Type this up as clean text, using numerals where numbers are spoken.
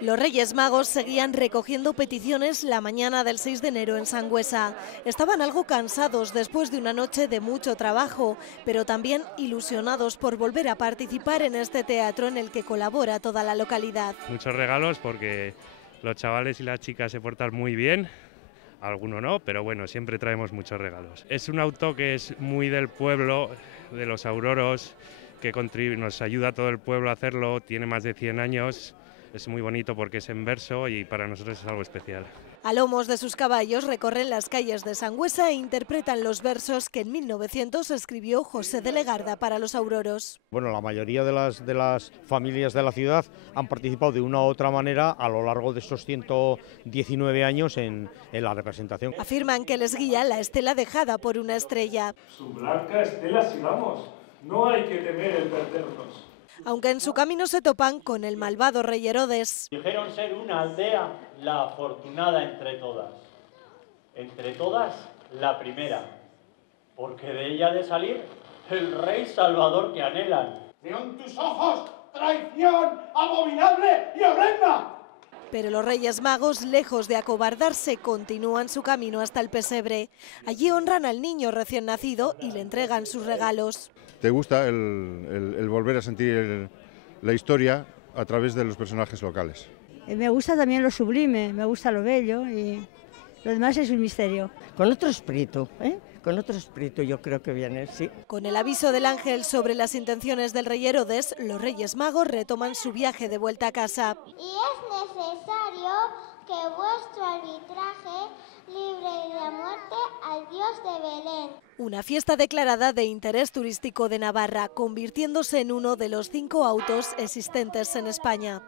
Los Reyes Magos seguían recogiendo peticiones la mañana del 6 de enero en Sangüesa. Estaban algo cansados después de una noche de mucho trabajo, pero también ilusionados por volver a participar en este teatro en el que colabora toda la localidad. Muchos regalos porque los chavales y las chicas se portan muy bien, algunos no, pero bueno, siempre traemos muchos regalos. Es un auto que es muy del pueblo, de los Auroros, que nos ayuda a todo el pueblo a hacerlo, tiene más de 100 años. Es muy bonito porque es en verso y para nosotros es algo especial. A lomos de sus caballos recorren las calles de Sangüesa e interpretan los versos que en 1900 escribió José de Legarda para los Auroros. Bueno, la mayoría de las familias de la ciudad han participado de una u otra manera a lo largo de estos 119 años en la representación. Afirman que les guía la estela dejada por una estrella. Su blanca estela sigamos, no hay que temer el perdernos. Aunque en su camino se topan con el malvado rey Herodes. Dijeron ser una aldea la afortunada entre todas la primera, porque de ella ha de salir el rey salvador que anhelan. ¡Veo en tus ojos traición abominable y horrenda! Pero los Reyes Magos, lejos de acobardarse, continúan su camino hasta el pesebre. Allí honran al niño recién nacido y le entregan sus regalos. Te gusta el volver a sentir la historia a través de los personajes locales. Me gusta también lo sublime, me gusta lo bello y lo demás es un misterio. Con otro espíritu, con otro espíritu yo creo que viene, sí. Con el aviso del ángel sobre las intenciones del rey Herodes, los Reyes Magos retoman su viaje de vuelta a casa. Y es necesario que vuestro arbitraje libre de la muerte al Dios de Belén. Una fiesta declarada de interés turístico de Navarra, convirtiéndose en uno de los 5 autos existentes en España.